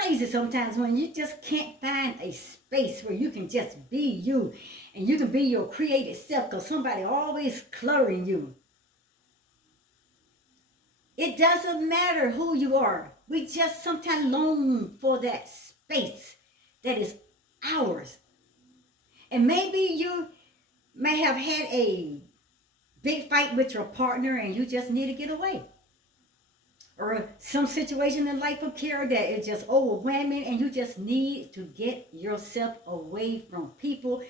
crazy sometimes when you just can't find a space where you can just be you and you can be your creative self because somebody always cluttering you. It doesn't matter who you are. We just sometimes long for that space that is ours. And maybe you may have had a big fight with your partner and you just need to get away. Or some situation in life occur that is just overwhelming and you just need to get yourself away from people,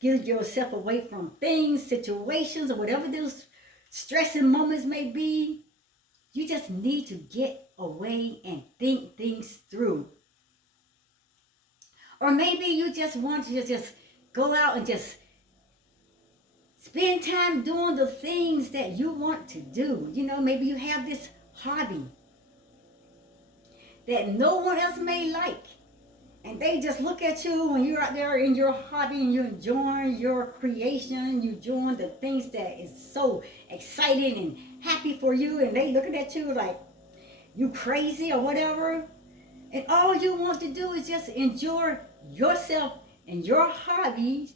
get yourself away from things, situations, or whatever those stressing moments may be. You just need to get away and think things through. Or maybe you just want to just go out and just spend time doing the things that you want to do. You know, maybe you have this hobby that no one else may like. And they just look at you when you're out there in your hobby and you're enjoying your creation, you're enjoying the things that is so exciting and happy for you, and they looking at you like you crazy or whatever. And all you want to do is just enjoy yourself and your hobbies,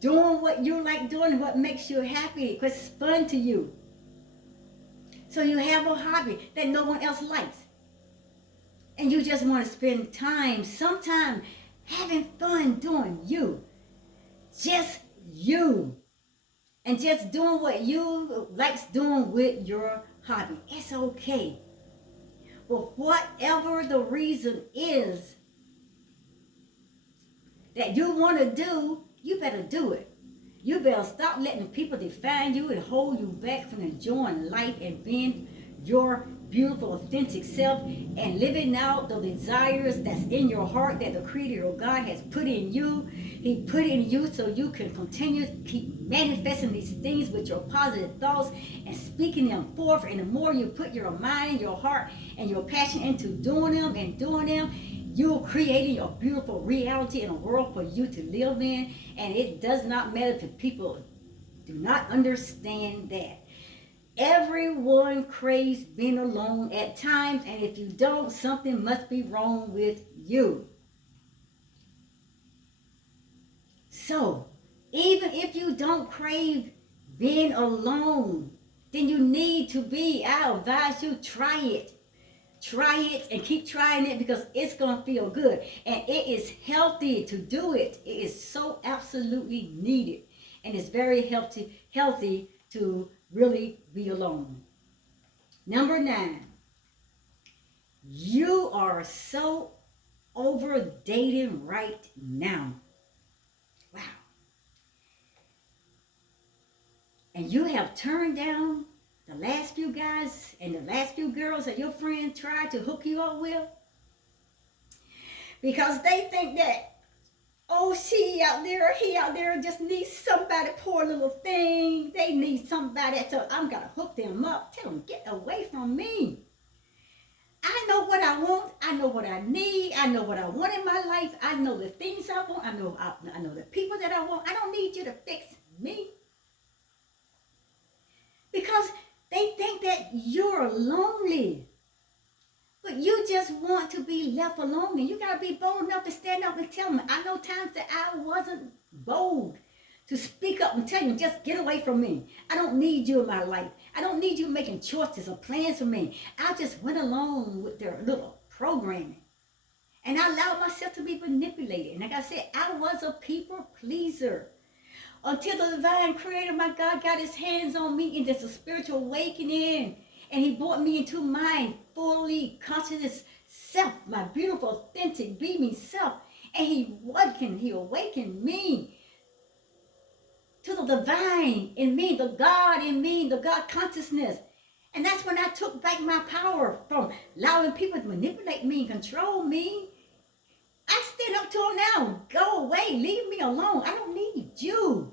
doing what you like doing, what makes you happy, because it's fun to you. So you have a hobby that no one else likes. And you just want to spend time, sometime, having fun doing you. Just you. And just doing what you likes doing with your hobby. It's okay. But whatever the reason is that you want to do, you better do it. You better stop letting people define you and hold you back from enjoying life and being your beautiful, authentic self and living out the desires that's in your heart that the Creator God has put in you. He put in you so you can continue to keep manifesting these things with your positive thoughts and speaking them forth. And the more you put your mind, your heart, and your passion into doing them, you're creating a beautiful reality in a world for you to live in. And it does not matter if people do not understand that. Everyone craves being alone at times, and if you don't, something must be wrong with you. So, even if you don't crave being alone, then you need to be. I advise you, try it. Try it and keep trying it because it's going to feel good. And it is healthy to do it. It is so absolutely needed. And it's very healthy to really be alone. Number 9, you are so over dating right now. Wow. And you have turned down the last few guys and the last few girls that your friend tried to hook you up with because they think that, oh, he out there just needs somebody, poor little thing. They need somebody, so I'm going to hook them up. Tell them, get away from me. I know what I want. I know what I need. I know what I want in my life. I know the things I want. I know the people that I want. I don't need you to fix me. Because they think that you're lonely. But you just want to be left alone, and you got to be bold enough to stand up and tell them. I know times that I wasn't bold to speak up and tell you, just get away from me. I don't need you in my life. I don't need you making choices or plans for me. I just went along with their little programming. And I allowed myself to be manipulated. And like I said, I was a people pleaser. Until the divine Creator, my God, got his hands on me in this spiritual awakening. And he brought me into my fully conscious self, my beautiful, authentic, beaming self. And he awakened me to the divine in me, the God in me, the God consciousness. And that's when I took back my power from allowing people to manipulate me and control me. I stand up to them now. Go away. Leave me alone. I don't need you.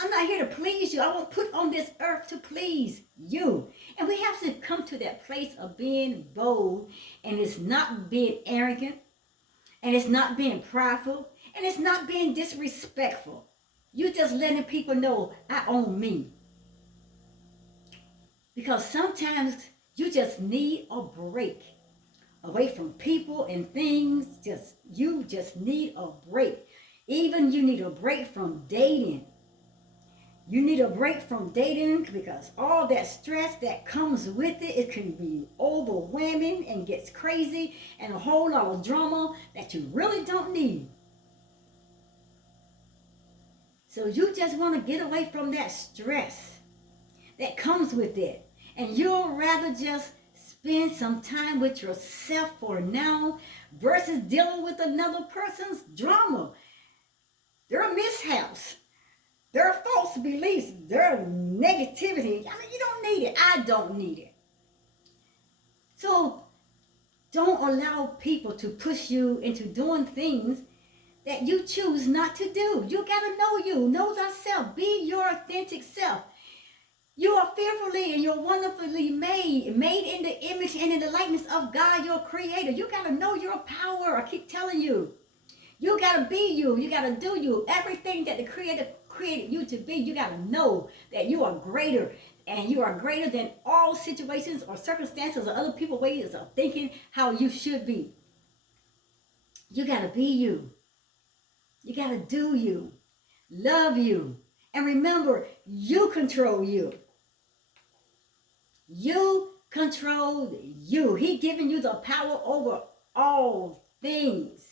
I'm not here to please you. I won't put on this earth to please you. And we have to come to that place of being bold, and it's not being arrogant, and it's not being prideful, and it's not being disrespectful. You just letting people know I own me. Because sometimes you just need a break. away from people and things. You just need a break. Even you need a break from dating. You need a break from dating because all that stress that comes with it, it can be overwhelming and gets crazy and a whole lot of drama that you really don't need. So you just want to get away from that stress that comes with it. And you'll rather just spend some time with yourself for now versus dealing with another person's drama, their mishaps, their false beliefs, their negativity. I mean, you don't need it. I don't need it. So don't allow people to push you into doing things that you choose not to do. You got to know you. Know thyself. Be your authentic self. You are fearfully and you're wonderfully made in the image and in the likeness of God, your creator. You got to know your power. I keep telling you. You got to be you. You got to do you. Everything that the creator created you to be, you got to know that you are greater. And you are greater than all situations or circumstances or other people's ways of thinking how you should be. You got to be you. You got to do you. Love you. And remember, you control you. You control you. He giving you the power over all things.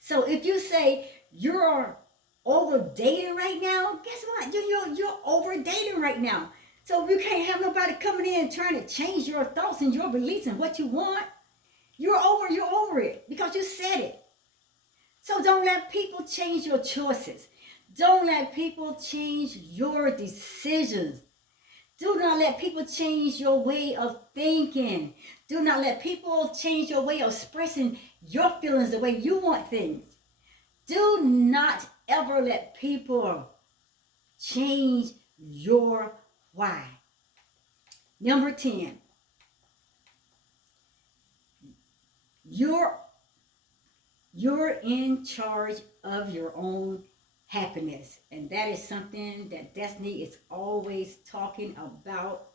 So if you say you're over dating right now, guess what? You're over dating right now. So you can't have nobody coming in trying to change your thoughts and your beliefs and what you want. You're over it because you said it. So don't let people change your choices. Don't let people change your decisions. Do not let people change your way of thinking. Do not let people change your way of expressing your feelings the way you want things. Do not ever let people change your why. Number 10, you're in charge of your own happiness. And that is something that Destiny is always talking about.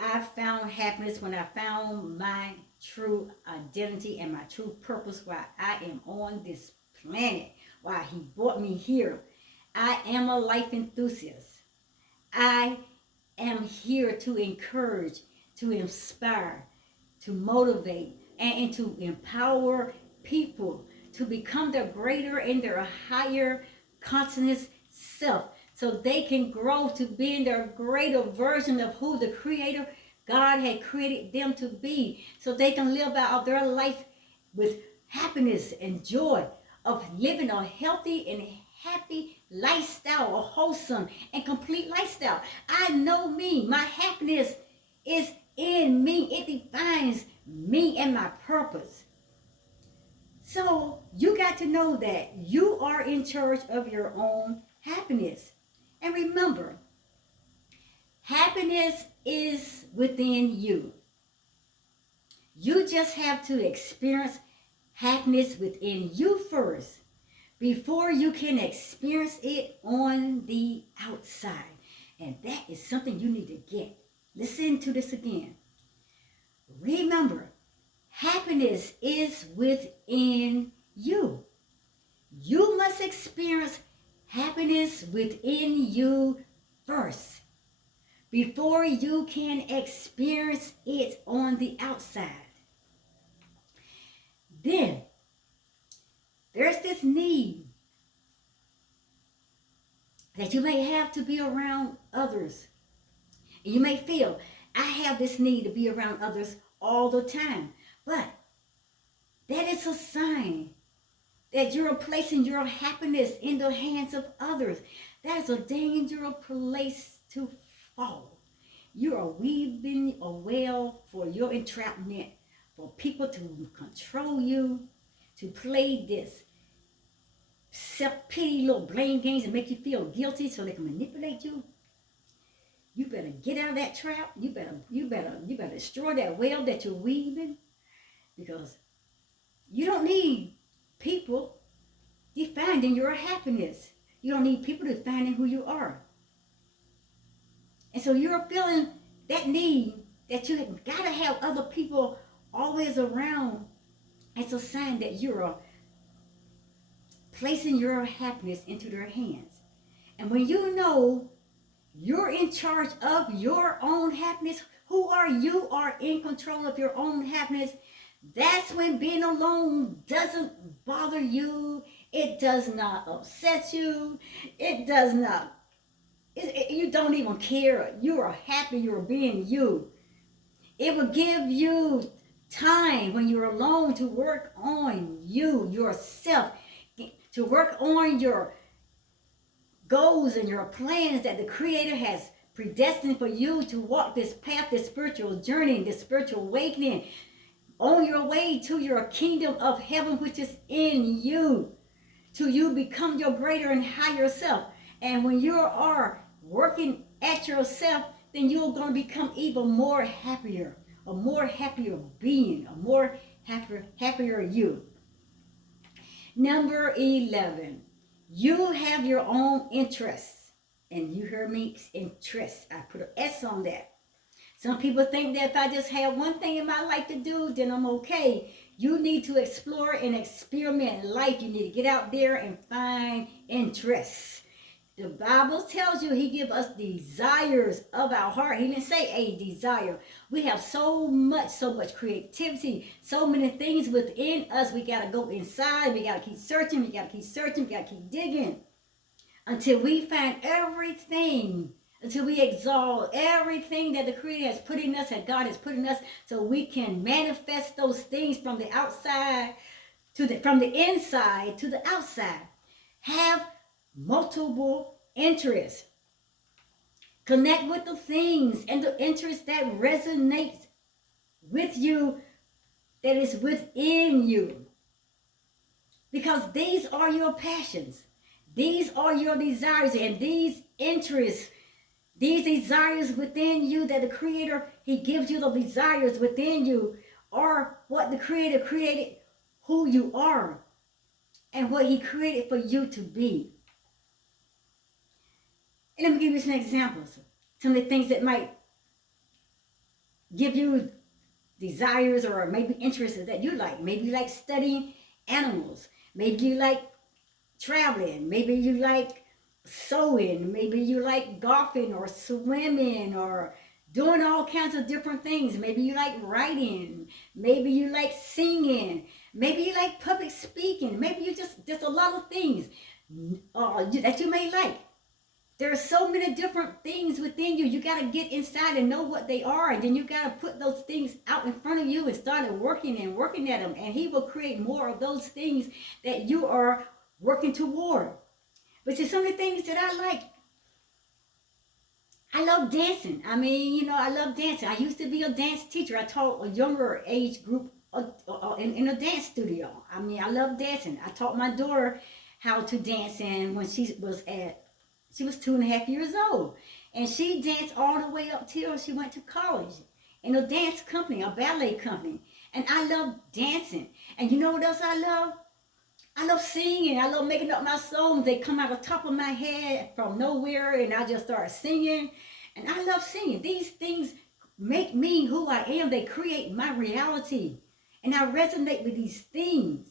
I found happiness when I found my true identity and my true purpose, why I am on this planet, why he brought me here. I am a life enthusiast. I am here to encourage, to inspire, to motivate, and to empower people to become their greater and their higher consciousness self so they can grow to being their greater version of who the creator God had created them to be, so they can live out their life with happiness and joy of living a healthy and happy lifestyle, a wholesome and complete lifestyle. I know me. My happiness is in me. It defines me and my purpose. So you got to know that you are in charge of your own happiness. And remember, happiness is within you. You just have to experience happiness within you first before you can experience it on the outside. And that is something you need to get. Listen to this again. Remember, happiness is within you. You must experience happiness within you first before you can experience it on the outside. Then there's this need that you may have to be around others. And you may feel, I have this need to be around others all the time. But that is a sign that you're placing your happiness in the hands of others. That is a dangerous place to fall. You are weaving a well for your entrapment, for people to control you, to play this self-pity little blame games and make you feel guilty so they can manipulate you. You better get out of that trap. You better destroy that well that you're weaving, because you don't need people defining your happiness. You don't need people defining who you are. And so you're feeling that need that you got to have other people always around, it's a sign that you're placing your happiness into their hands. And when you know you're in charge of your own happiness, who are you are in control of your own happiness, that's when being alone doesn't bother you. It does not upset you. It does not. You don't even care. You are happy. You're being you. It will give you time when you're alone to work on you, yourself, to work on your goals and your plans that the Creator has predestined for you to walk this path, this spiritual journey, this spiritual awakening on your way to your kingdom of heaven, which is in you, to you become your greater and higher self. And when you are working at yourself, then you're going to become even more happier, a more happier being, a more happier you. Number 11, you have your own interests. And you hear me, interests. I put an S on that. Some people think that if I just have one thing in my life to do, then I'm okay. You need to explore and experiment life. You need to get out there and find interests. The Bible tells you he gives us desires of our heart. He didn't say a desire. We have so much creativity, so many things within us. We got to go inside. We got to keep searching. We got to keep searching. We got to keep digging until we find everything, until we exalt everything that the Creator has put in us, that God has put in us, so we can manifest those things from the outside from the inside to the outside. Have multiple interests. Connect with the things and the interests that resonates with you, that is within you. Because these are your passions. These are your desires, and these interests, these desires within you that the Creator, he gives you the desires within you, are what the Creator created, who you are, and what he created for you to be. And let me give you some examples. Some of the things that might give you desires or maybe interests that you like. Maybe you like studying animals. Maybe you like traveling. Maybe you like sewing. Maybe you like golfing or swimming or doing all kinds of different things. Maybe you like writing. Maybe you like singing. Maybe you like public speaking. Maybe you just a lot of things that you may like. There are so many different things within you. You got to get inside and know what they are. And then you got to put those things out in front of you and start working at them. And he will create more of those things that you are working toward. But see, some of the things that I like, I love dancing. I mean, I love dancing. I used to be a dance teacher. I taught a younger age group in a dance studio. I mean, I love dancing. I taught my daughter how to dance, and when she was 2.5 years old. And she danced all the way up till she went to college in a dance company, a ballet company. And I love dancing. And you know what else I love? I love singing. I love making up my songs. They come out of the top of my head from nowhere, and I just start singing. And I love singing. These things make me who I am. They create my reality. And I resonate with these things.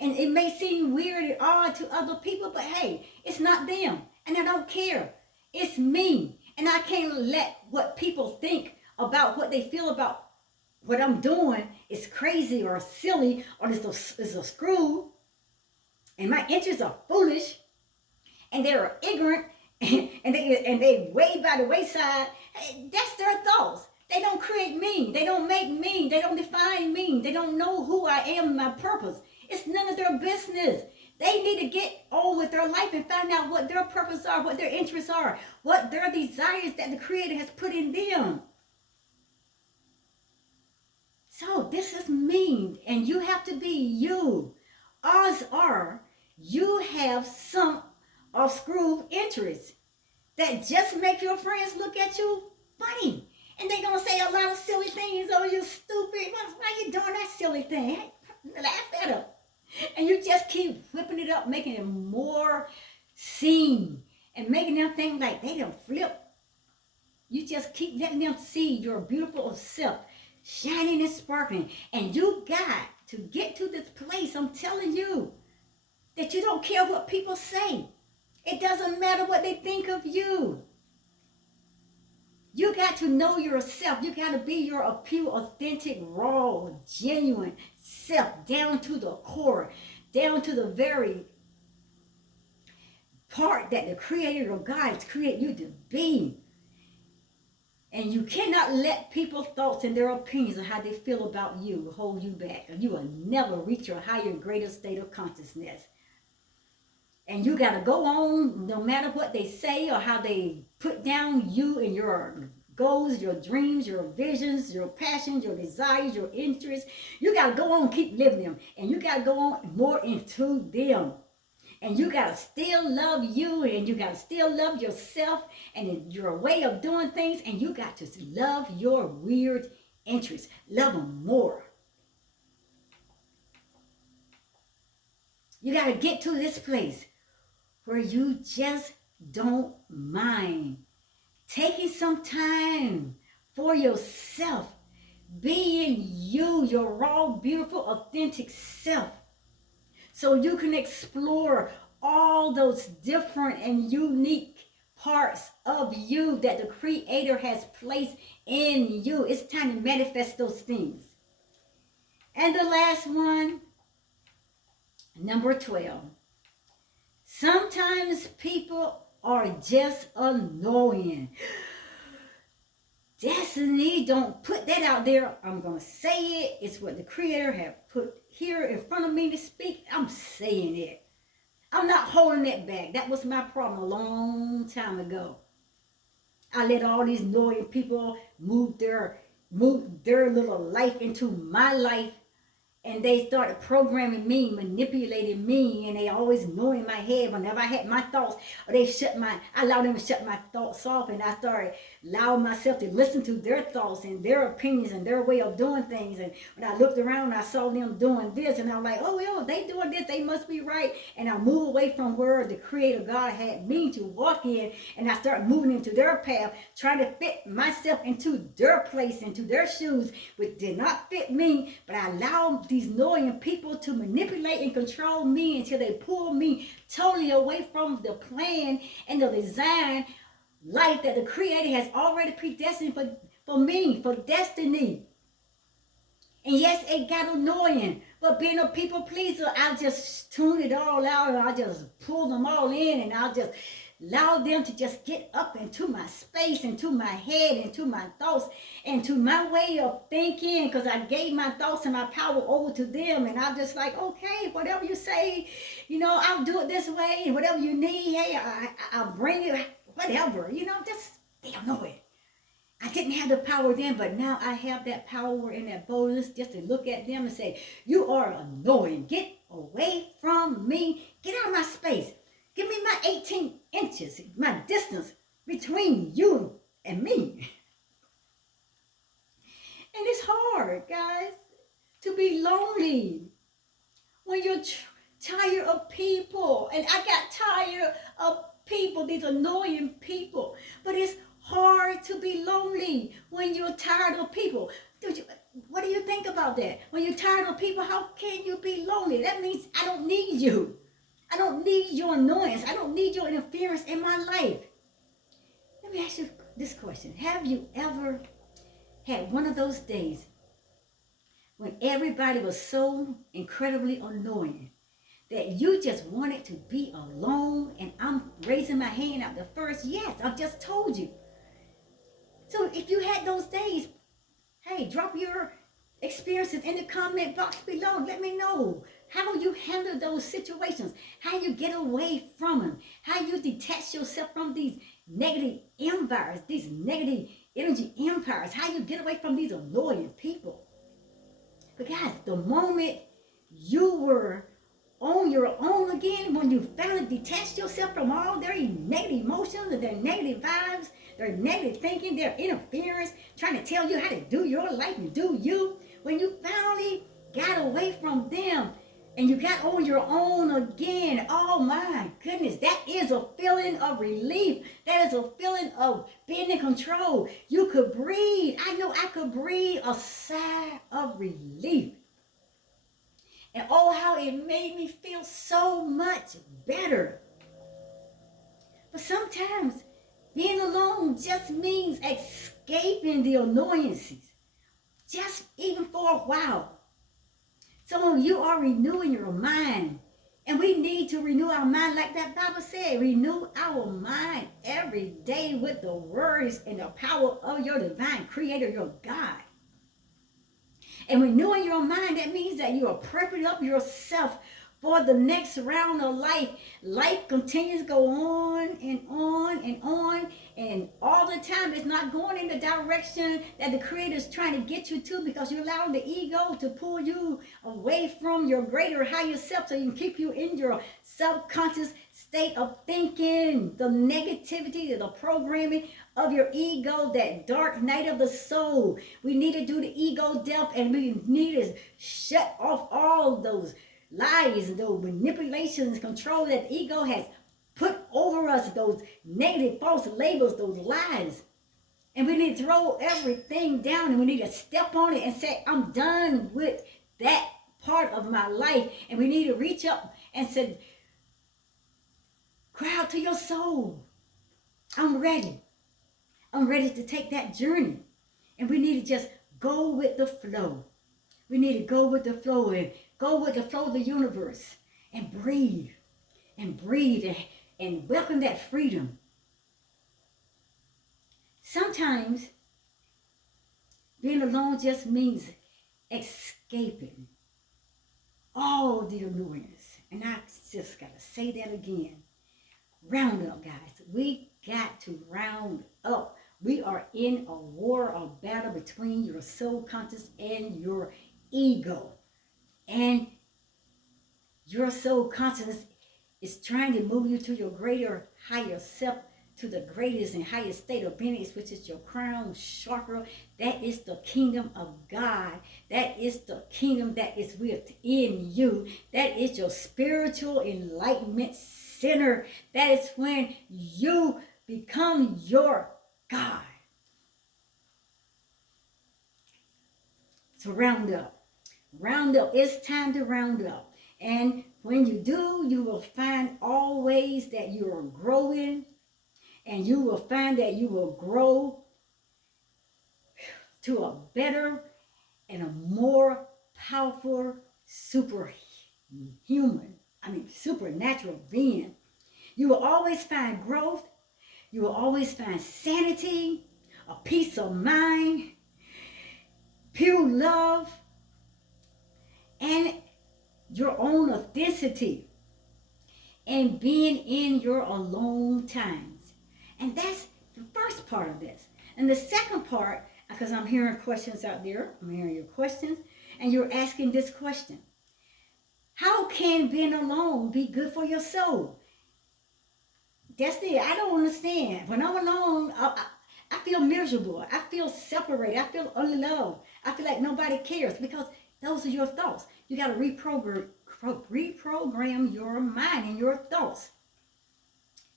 And it may seem weird and odd to other people, but hey, it's not them. And I don't care. It's me. And I can't let what people think about what they feel about what I'm doing is crazy or silly or is a screw. And my interests are foolish. And they're ignorant. And they way by the wayside. Hey, that's their thoughts. They don't create me. They don't make me. They don't define me. They don't know who I am and my purpose. It's none of their business. They need to get on with their life and find out what their purpose are, what their interests are, what their desires that the Creator has put in them. So this is me, and you have to be you. Odds are you have some obscure interests that just make your friends look at you funny. And they're going to say a lot of silly things. Oh, you stupid. Why are you doing that silly thing? Hey, laugh at them. And you just keep whipping it up, making it more seen and making them think like they don't flip. You just keep letting them see your beautiful self shining and sparkling. And you got to get to this place, I'm telling you, that you don't care what people say. It doesn't matter what they think of you. You got to know yourself. You got to be your pure, authentic, raw, genuine self, down to the core, down to the very part that the Creator of God has created you to be. And you cannot let people's thoughts and their opinions of how they feel about you hold you back. And you will never reach your higher and greater state of consciousness. And you got to go on no matter what they say or how they put down you and your goals, your dreams, your visions, your passions, your desires, your interests. You got to go on and keep living them. And you got to go on more into them. And you got to still love you, and you got to still love yourself and your way of doing things. And you got to love your weird interests. Love them more. You got to get to this place where you just don't mind taking some time for yourself, being you, your raw, beautiful, authentic self, so you can explore all those different and unique parts of you that the Creator has placed in you. It's time to manifest those things. And the last one, number 12. Sometimes people are just annoying. Destiny, don't put that out there. I'm going to say it. It's what the Creator has put here in front of me to speak. I'm saying it. I'm not holding it back. That was my problem a long time ago. I let all these annoying people move their little life into my life. And they started programming me, manipulating me, and they always know in my head whenever I had my thoughts, or I allowed them to shut my thoughts off, and I started allowing myself to listen to their thoughts and their opinions and their way of doing things. And when I looked around, I saw them doing this, and I'm like, oh, well, they doing this, they must be right. And I moved away from where the Creator God had me to walk in, and I started moving into their path, trying to fit myself into their place, into their shoes, which did not fit me, but I allowed these annoying people to manipulate and control me until they pull me totally away from the plan and the design life that the Creator has already predestined for me, for destiny. And yes, it got annoying, but being a people pleaser, I'll just tune it all out, and I'll just pull them all in, and I'll just allow them to just get up into my space, into my head, into my thoughts, into my way of thinking, because I gave my thoughts and my power over to them. And I'm just like, okay, whatever you say, I'll do it this way. And whatever you need, hey, I'll bring it, whatever, just, they don't know it. I didn't have the power then, but now I have that power and that boldness just to look at them and say, you are annoying. Get away from me. Get out of my space. Give me my 18 inches, my distance between you and me. And it's hard, guys, to be lonely when you're tired of people. And I got tired of people, these annoying people. But it's hard to be lonely when you're tired of people. What do you think about that? When you're tired of people, how can you be lonely? That means I don't need you. I don't need your annoyance. I don't need your interference in my life. Let me ask you this question. Have you ever had one of those days when everybody was so incredibly annoying that you just wanted to be alone? And I'm raising my hand out the first. Yes, I've just told you. So if you had those days, hey, drop your experiences in the comment box below. Let me know how you handle those situations, how you get away from them, how you detach yourself from these negative empires, these negative energy empires, how you get away from these annoying people. But guys, the moment you were on your own again, when you finally detached yourself from all their negative emotions and their negative vibes, their negative thinking, their interference, trying to tell you how to do your life and do you, when you finally got away from them and you got on your own again. Oh my goodness, that is a feeling of relief. That is a feeling of being in control. You could breathe. I know I could breathe a sigh of relief. And oh, how it made me feel so much better. But sometimes being alone just means escaping the annoyances, just even for a while. So you are renewing your mind. And we need to renew our mind like that Bible said. Renew our mind every day with the words and the power of your divine creator, your God. And renewing your mind, that means that you are prepping up yourself for the next round of life. Life continues to go on and on and on. And all the time, it's not going in the direction that the Creator is trying to get you to, because you're allowing the ego to pull you away from your greater, higher self, so you can keep you in your subconscious state of thinking, the negativity, the programming of your ego, that dark night of the soul. We need to do the ego death, and we need to shut off all those lies, those manipulations, control that the ego has put over us, those negative false labels, those lies. And we need to throw everything down, and we need to step on it and say, I'm done with that part of my life. And we need to reach up and say, cry out to your soul. I'm ready. I'm ready to take that journey. And we need to just go with the flow. We need to go with the flow, and go with the flow of the universe, and breathe and welcome that freedom. Sometimes being alone just means escaping all the annoyance. And I just got to say that again. Round up, guys. We got to round up. We are in a war or battle between your soul conscious and your ego. And your soul consciousness is trying to move you to your greater, higher self, to the greatest and highest state of being, which is your crown chakra. That is the kingdom of God. That is the kingdom that is within you. That is your spiritual enlightenment center. That is when you become your God. So round up. Round up. It's time to round up. And when you do, you will find always that you are growing. And you will find that you will grow to a better and a more powerful supernatural being. You will always find growth. You will always find sanity, a peace of mind, pure love, and your own authenticity, and being in your alone times. And that's the first part of this. And the second part, because I'm hearing questions out there, I'm hearing your questions, and you're asking this question: how can being alone be good for your soul? That's it. I don't understand. When I'm alone, I feel miserable. I feel separated. I feel unloved. I feel like nobody cares, because those are your thoughts. You got to reprogram your mind and your thoughts.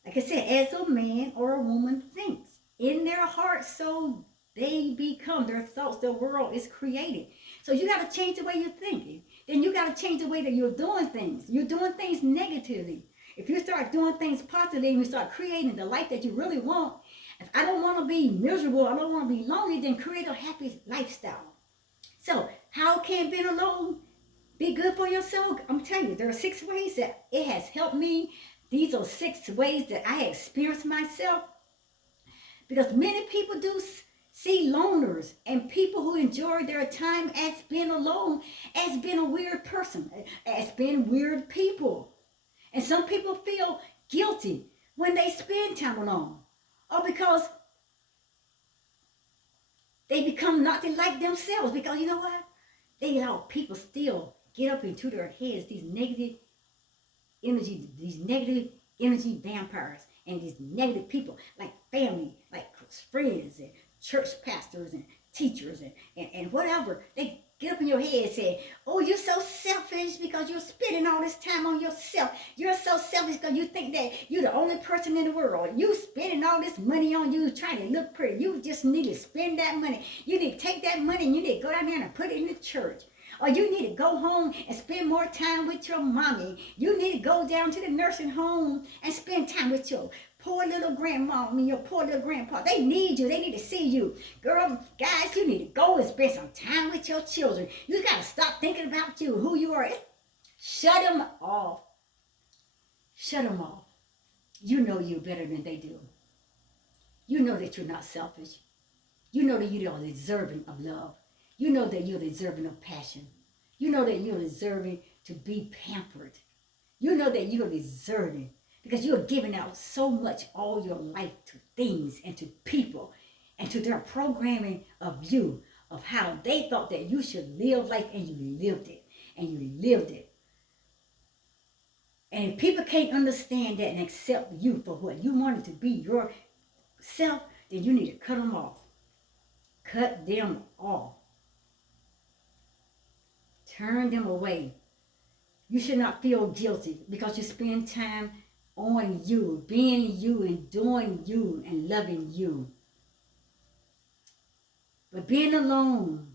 Like I said, as a man or a woman thinks in their heart, so they become. Their thoughts, their world is created. So you got to change the way you're thinking. Then you got to change the way that you're doing things. You're doing things negatively. If you start doing things positively and you start creating the life that you really want, if I don't want to be miserable, I don't want to be lonely, then create a happy lifestyle. So how can being alone be good for your soul? I'm telling you, there are 6 ways that it has helped me. These are 6 ways that I experienced myself. Because many people do see loners and people who enjoy their time as being alone as being a weird person, as being weird people. And some people feel guilty when they spend time alone, or because they become not like themselves. Because you know what? They allow people still get up into their heads these negative energy vampires, and these negative people like family, like friends, and church pastors, and teachers, and whatever. They get up in your head and say, oh, you're so selfish because you're spending all this time on yourself. You're so selfish because you think that you're the only person in the world. You spending all this money on you trying to look pretty. You just need to spend that money. You need to take that money and you need to go down there and put it in the church. Or you need to go home and spend more time with your mommy. You need to go down to the nursing home and spend time with your poor little grandma and your poor little grandpa. They need you. They need to see you. Girl, guys, you need to go and spend some time with your children. You got to stop thinking about you, who you are. Shut them off. Shut them off. You know you better than they do. You know that you're not selfish. You know that you are deserving of love. You know that you're deserving of passion. You know that you're deserving to be pampered. You know that you're deserving because you're giving out so much all your life to things and to people and to their programming of you, of how they thought that you should live life, and you lived it. And you lived it. And if people can't understand that and accept you for what you wanted to be yourself, then you need to cut them off. Cut them off. Turn them away. You should not feel guilty because you spend time on you, being you and doing you and loving you. But being alone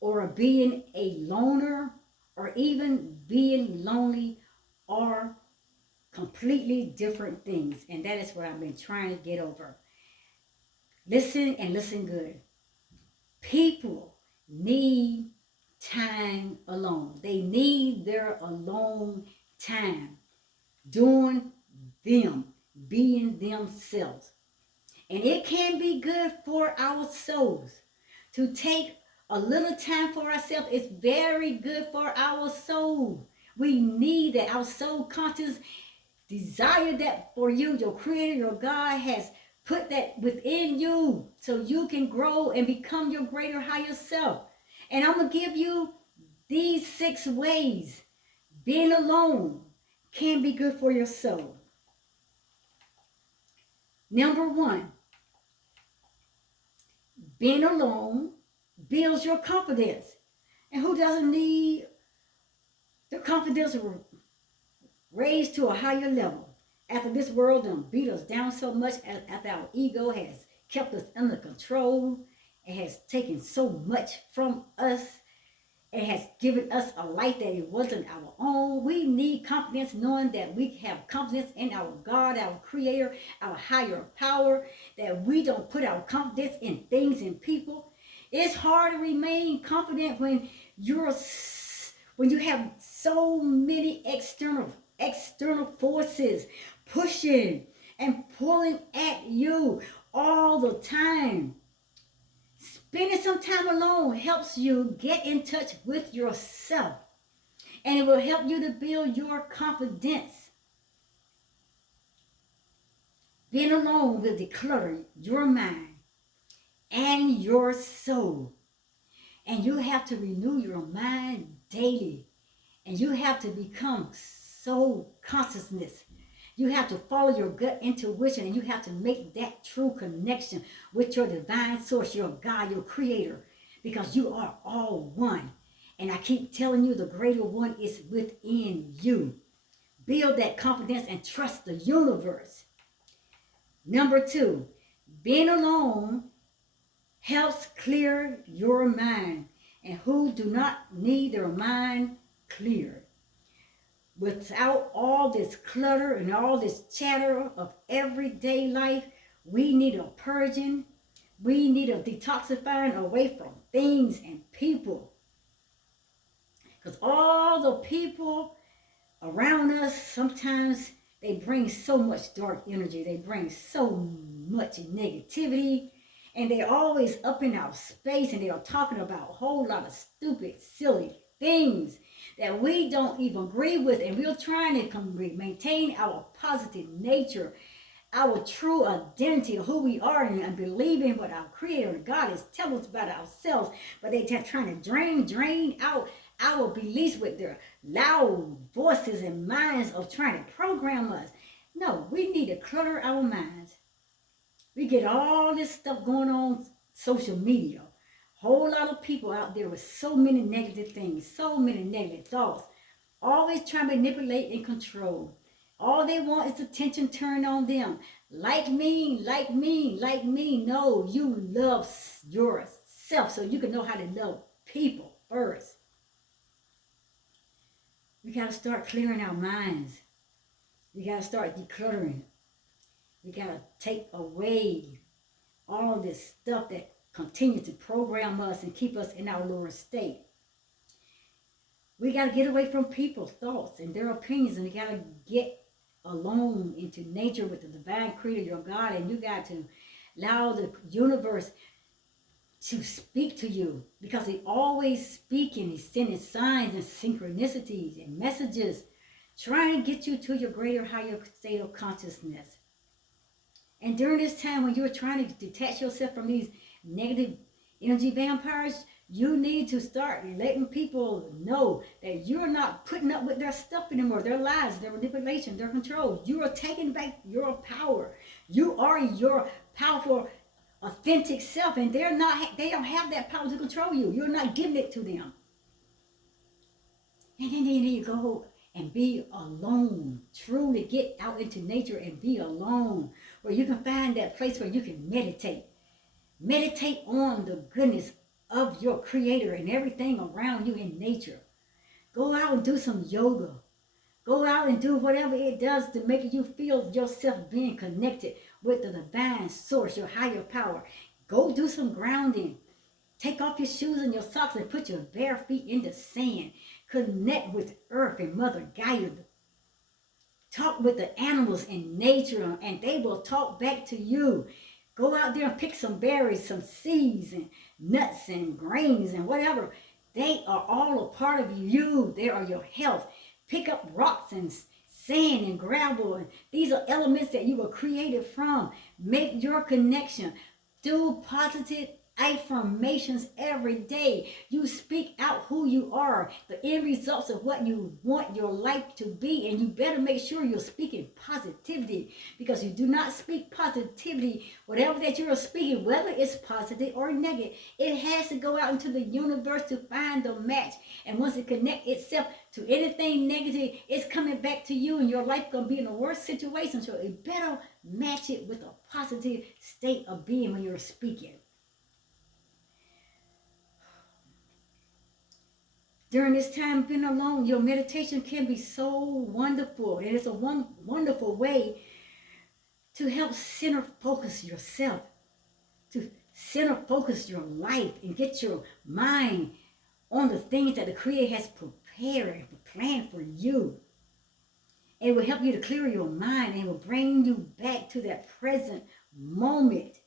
or being a loner or even being lonely are completely different things. And that is what I've been trying to get over. Listen and listen good. People need time alone. They need their alone time, doing them, being themselves. And it can be good for our souls to take a little time for ourselves. It's very good for our soul. We need that. Our soul conscious desire that for you. Your creator, your God has put that within you so you can grow and become your greater higher self. And I'm going to give you these 6 ways being alone can be good for your soul. Number 1, being alone builds your confidence. And who doesn't need their confidence raised to a higher level? After this world done beat us down so much, after our ego has kept us under control, it has taken so much from us. It has given us a life that it wasn't our own. We need confidence knowing that we have confidence in our God, our creator, our higher power, that we don't put our confidence in things and people. It's hard to remain confident when you have so many external forces pushing and pulling at you all the time. Spending some time alone helps you get in touch with yourself, and it will help you to build your confidence. Being alone will declutter your mind and your soul, and you have to renew your mind daily, and you have to become soul consciousness. You have to follow your gut intuition, and you have to make that true connection with your divine source, your God, your creator, because you are all one. And I keep telling you, the greater one is within you. Build that confidence and trust the universe. Number 2, being alone helps clear your mind. And who do not need their mind cleared? Without all this clutter and all this chatter of everyday life, we need a purging. We need a detoxifying away from things and people. Because all the people around us, sometimes they bring so much dark energy. They bring so much negativity. And they're always up in our space, and they are talking about a whole lot of stupid, silly things that we don't even agree with, and we're trying to maintain our positive nature, our true identity of who we are, and believing what our creator God is telling us about ourselves. But they're just trying to drain out our beliefs with their loud voices and minds of trying to program us. No, we need to clutter our minds. We get all this stuff going on social media, Whole lot of people out there with so many negative things, so many negative thoughts, always trying to manipulate and control. All they want is attention turned on them. Like me, like me, like me. No, you love yourself so you can know how to love people first. We got to start clearing our minds. We got to start decluttering. We got to take away all this stuff that continue to program us and keep us in our lower state. We got to get away from people's thoughts and their opinions, and we got to get alone into nature with the divine creator, your God, and you got to allow the universe to speak to you, because he's always speaking. He's sending signs and synchronicities and messages trying to get you to your greater, higher state of consciousness. And during this time when you're trying to detach yourself from these negative energy vampires, you need to start letting people know that you're not putting up with their stuff anymore, their lies, their manipulation, their control. You are taking back your power. You are your powerful, authentic self, and they don't have that power to control you. You're not giving it to them. And then you go and be alone. Truly get out into nature and be alone, where you can find that place where you can meditate. Meditate on the goodness of your creator and everything around you in nature. Go out and do some yoga. Go out and do whatever it does to make you feel yourself being connected with the divine source, your higher power. Go do some grounding. Take off your shoes and your socks and put your bare feet in the sand. Connect with Earth and Mother Gaia. Talk with the animals in nature, and they will talk back to you. Go out there and pick some berries, some seeds, and nuts and grains and whatever. They are all a part of you. They are your health. Pick up rocks and sand and gravel. And these are elements that you were created from. Make your connection. Do positive affirmations every day. You speak out who you are, the end results of what you want your life to be, and you better make sure you're speaking positivity, because you do not speak positivity, whatever that you're speaking, whether it's positive or negative, it has to go out into the universe to find the match. And once it connects itself to anything negative, it's coming back to you, and your life gonna be in a worse situation. So it better match it with a positive state of being when you're speaking. During this time being alone, your meditation can be so wonderful. And it's a wonderful way to help center focus yourself, to center focus your life and get your mind on the things that the Creator has prepared and planned for you. It will help you to clear your mind, and it will bring you back to that present moment,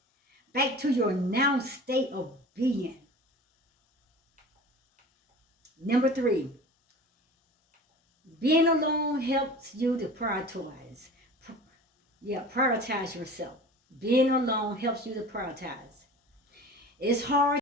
back to your now state of being. Number 3, being alone helps you to prioritize. Prioritize yourself. Being alone helps you to prioritize. It's hard